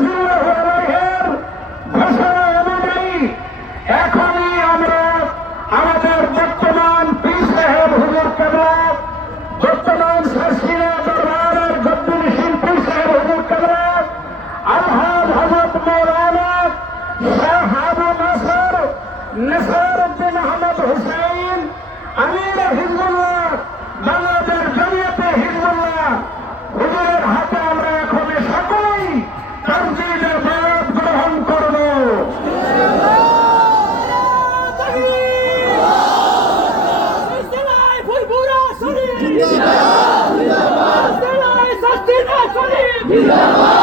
রাদিয়াল্লাহু আনহুর ঘোষণা অনুযায়ী এখনই আমরা আমাদের বর্তমান পীর সাহেব হুজুর কেবলা, বর্তমান শাসিনা দরবারের গদ্দুনশীল পীর সাহেব হুজুর কেবলা, আলহাজ হযরত মাওলানা শাহ আবু নাসর নিসারউদ্দিন আহমদ হুসাইন আমির হিজবুল্লাহ বাংলাদেশ জমিয়তে হিজবুল্লাহ হুজুরের হাতে আমরা এখন সকলেই তানজিলের বায়াত গ্রহণ করব। জিন্দাবাদ